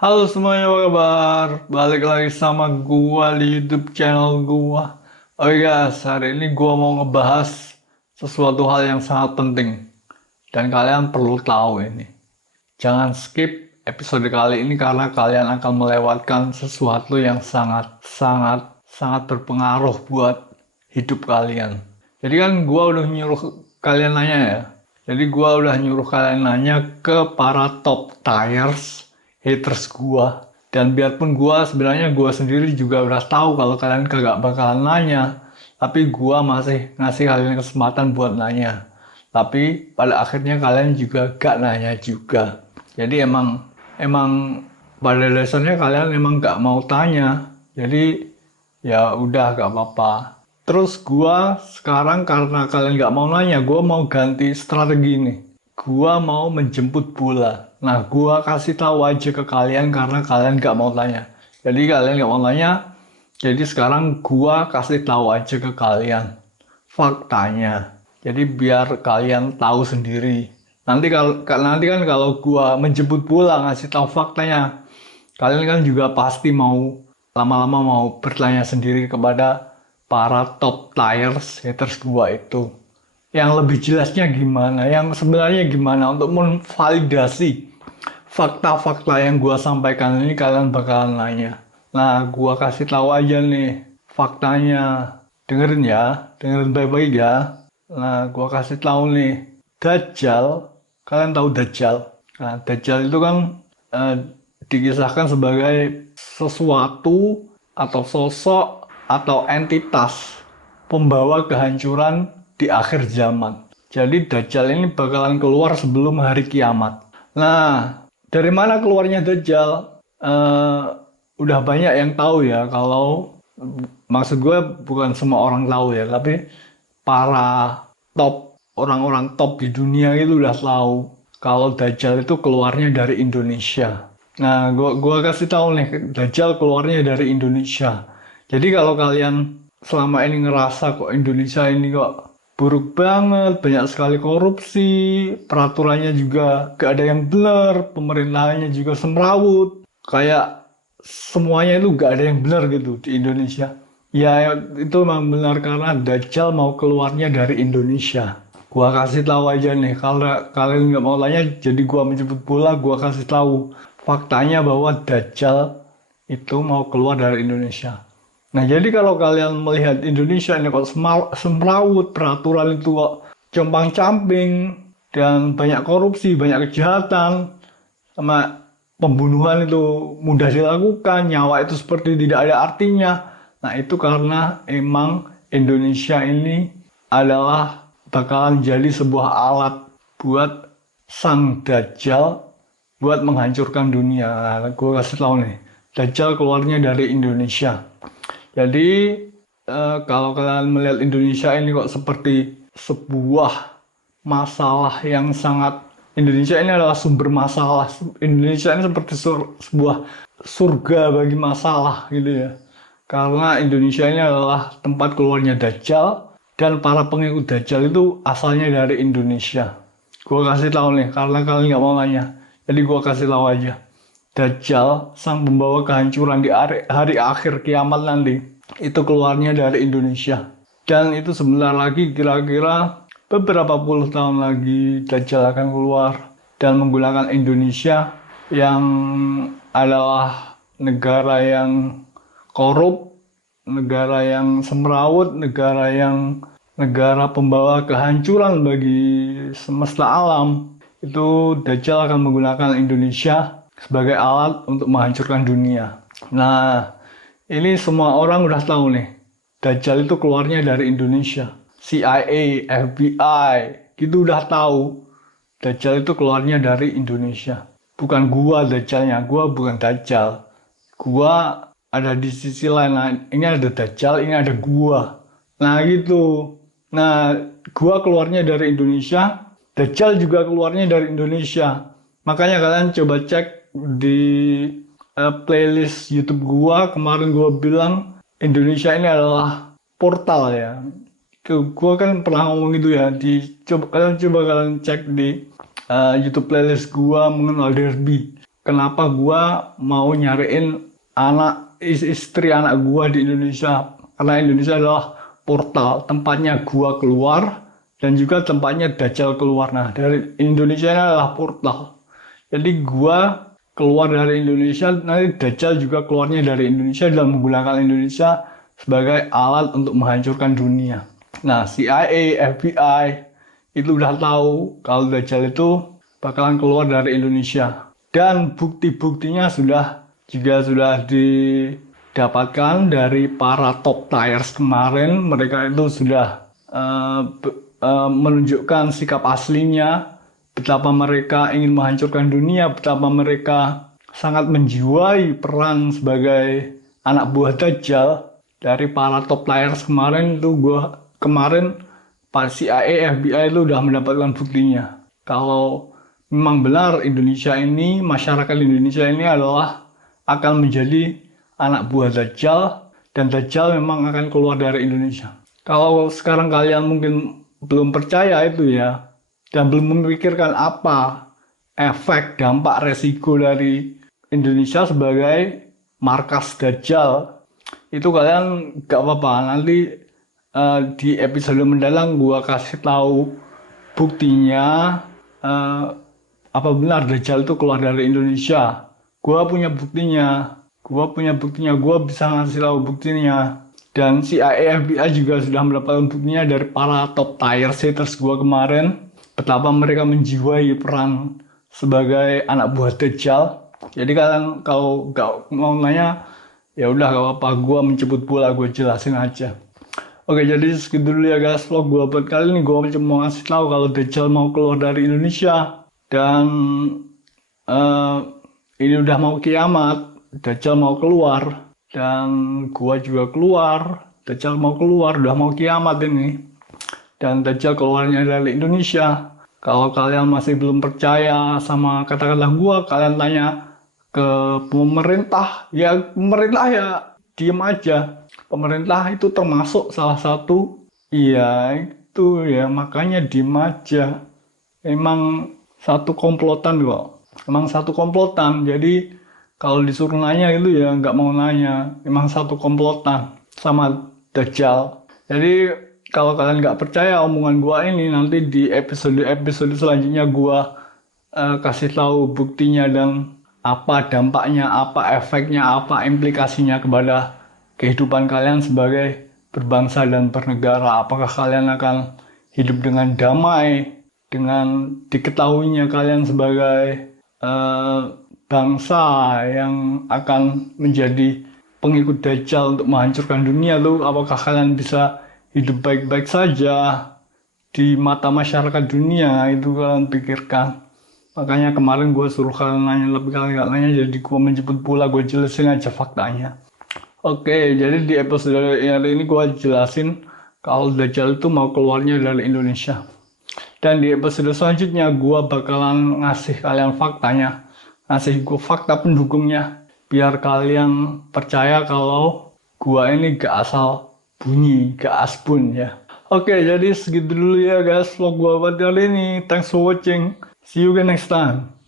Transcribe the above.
Halo semuanya, apa kabar? Balik lagi sama gua di YouTube channel gua. Oke guys, hari ini gua mau ngebahas sesuatu hal yang sangat penting dan kalian perlu tahu ini. Jangan skip episode kali ini karena kalian akan melewatkan sesuatu yang sangat sangat sangat berpengaruh buat hidup kalian. Jadi kan gua udah nyuruh kalian nanya ya. Jadi gua udah nyuruh kalian nanya ke para top tires haters gua. Dan biarpun gua sebenarnya gua sendiri juga udah tahu kalau kalian kagak bakalan nanya, tapi gua masih ngasih kalian kesempatan buat nanya. Tapi pada akhirnya kalian juga gak nanya juga. Jadi emang emang pada dasarnya kalian emang gak mau tanya. Jadi ya udah gak apa-apa. Terus gua sekarang karena kalian gak mau nanya, gua mau ganti strategi nih. Gua mau menjemput bola. Nah, gua kasih tahu aja ke kalian karena kalian gak mau tanya. Jadi kalian gak mau tanya, jadi sekarang gua kasih tahu aja ke kalian faktanya. Jadi biar kalian tahu sendiri. Nanti kan kalau gua menjemput bola ngasih tahu faktanya, kalian kan juga pasti mau lama-lama mau bertanya sendiri kepada para top tires haters gua itu. Yang lebih jelasnya gimana, yang sebenarnya gimana untuk memvalidasi fakta-fakta yang gua sampaikan ini kalian bakalan nanya. Nah, gua kasih tahu aja nih faktanya. Dengerin ya, dengerin baik-baik ya. Nah, gua kasih tahu nih, Dajjal, kalian tahu Dajjal? Nah, Dajjal itu kan eh, dikisahkan sebagai sesuatu atau sosok atau entitas pembawa kehancuran di akhir zaman. Jadi Dajjal ini bakalan keluar sebelum hari kiamat. Nah, dari mana keluarnya Dajjal? Eh, udah banyak yang tahu ya kalau maksud gue bukan semua orang tahu ya, tapi para orang-orang top di dunia itu udah tahu kalau Dajjal itu keluarnya dari Indonesia. Nah, gua kasih tahu nih, Dajjal keluarnya dari Indonesia. Jadi kalau kalian selama ini ngerasa kok Indonesia ini kok buruk banget, banyak sekali korupsi, peraturannya juga gak ada yang benar, pemerintahannya juga semrawut, kayak semuanya itu gak ada yang benar gitu di Indonesia. Ya itu memang benar karena Dajjal mau keluarnya dari Indonesia. Gua kasih tahu aja nih, kalau kalian nggak mau tanya, jadi gua menjemput bola, gua kasih tahu faktanya bahwa Dajjal itu mau keluar dari Indonesia. Nah, jadi kalau kalian melihat Indonesia ini kok semrawut, peraturan itu kok compang-camping, dan banyak korupsi, banyak kejahatan, sama pembunuhan itu mudah dilakukan, nyawa itu seperti tidak ada artinya. Nah, itu karena emang Indonesia ini adalah bakalan jadi sebuah alat buat sang Dajjal buat menghancurkan dunia. Nah, gue kasih tahu nih, Dajjal keluarnya dari Indonesia. Jadi kalau kalian melihat Indonesia ini kok seperti sebuah masalah yang sangat Indonesia ini adalah sumber masalah. Indonesia ini seperti sebuah surga bagi masalah gitu ya. Karena Indonesia ini adalah tempat keluarnya Dajjal dan para pengikut Dajjal itu asalnya dari Indonesia. Gua kasih tahu nih karena kalian nggak mau nanya. Jadi gua kasih tahu aja. Dajjal, sang pembawa kehancuran di hari akhir kiamat nanti, itu keluarnya dari Indonesia. Dan itu sebentar lagi kira-kira beberapa puluh tahun lagi Dajjal akan keluar dan menggunakan Indonesia yang adalah negara yang korup, negara yang semrawut, negara pembawa kehancuran bagi semesta alam. Itu Dajjal akan menggunakan Indonesia sebagai alat untuk menghancurkan dunia. Nah, ini semua orang udah tahu nih. Dajjal itu keluarnya dari Indonesia. CIA, FBI, gitu udah tahu. Dajjal itu keluarnya dari Indonesia. Bukan gua Dajjalnya, gua bukan Dajjal. Gua ada di sisi lain. Nah, ini ada Dajjal, ini ada gua. Nah, gitu. Nah, gua keluarnya dari Indonesia, Dajjal juga keluarnya dari Indonesia. Makanya kalian coba cek di playlist YouTube gua, kemarin gua bilang Indonesia ini adalah portal ya. Gua kan pernah ngomong gitu ya, kalian coba cek di YouTube playlist gua mengenal Derby. kenapa gua mau nyariin istri anak gua di Indonesia. Karena Indonesia adalah portal tempatnya gua keluar dan juga tempatnya Dajjal keluar. Nah, dari Indonesia ini adalah portal. Jadi gua keluar dari Indonesia, nanti Dajjal juga keluarnya dari Indonesia dan menggunakan Indonesia sebagai alat untuk menghancurkan dunia. Nah, CIA, FBI itu udah tahu kalau Dajjal itu bakalan keluar dari Indonesia. Dan bukti-buktinya sudah didapatkan dari para top tiers kemarin. Mereka itu sudah menunjukkan sikap aslinya, betapa mereka ingin menghancurkan dunia, betapa mereka sangat menjiwai peran sebagai anak buah Dajjal. Dari para top tiers kemarin itu kemarin Pak CIA, FBI itu udah mendapatkan buktinya. Kalau memang benar masyarakat Indonesia ini akan menjadi anak buah Dajjal, dan Dajjal memang akan keluar dari Indonesia. Kalau sekarang kalian mungkin belum percaya itu ya, dan belum memikirkan apa efek, dampak, resiko dari Indonesia sebagai markas Dajjal, itu kalian gak apa-apa. Nanti di episode mendalam gua kasih tahu buktinya, apa benar Dajjal itu keluar dari Indonesia. Gua punya buktinya, gua bisa ngasih tahu buktinya. Dan CIA, FBI juga sudah mendapatkan buktinya dari para top tier haters gua kemarin, betapa mereka menjiwai peran sebagai anak buah Dajjal. Jadi kalian kalau gak mau nanya, ya udah gak apa-apa, gua menjemput bola, gua jelasin aja. Oke, jadi segitu dulu ya guys vlog gue buat kali ini. Gue cuma mau ngasih tahu kalau Dajjal mau keluar dari Indonesia. Dan ini udah mau kiamat. Dajjal mau keluar. Dan gue juga keluar. Dajjal mau keluar, udah mau kiamat ini. Dan Dajjal keluarnya dari Indonesia. Kalau kalian masih belum percaya sama kata-kata gue, kalian tanya ke pemerintah. Ya pemerintah ya diem aja. Pemerintah itu termasuk salah satu, iya itu ya makanya diem aja. Emang satu komplotan kok. Emang satu komplotan. Jadi kalau disuruh nanya itu ya nggak mau nanya. Emang satu komplotan sama Dajjal. Jadi kalau kalian nggak percaya omongan gua ini, nanti di episode selanjutnya gua kasih tahu buktinya dan apa dampaknya, apa efeknya, apa implikasinya kepada kehidupan kalian sebagai berbangsa dan bernegara. Apakah kalian akan hidup dengan damai, dengan diketahuinya kalian sebagai bangsa yang akan menjadi pengikut Dajjal untuk menghancurkan dunia tuh, apakah kalian bisa hidup baik-baik saja di mata masyarakat dunia? Itu kalian pikirkan. Makanya kemarin gue suruh kalian nanya, lebih kalian gak nanya, jadi gue menjemput bola, gue jelasin aja faktanya. Oke, jadi di episode hari ini gue jelasin kalau Dajjal itu mau keluarnya dari Indonesia. Dan di episode selanjutnya gue bakalan ngasih kalian faktanya, ngasih gue fakta pendukungnya, biar kalian percaya kalau gue ini gak asal bunyi, gak asbun ya. Oke, jadi segitu dulu ya guys vlog gue buat kali ini. Thanks for watching. See you again next time.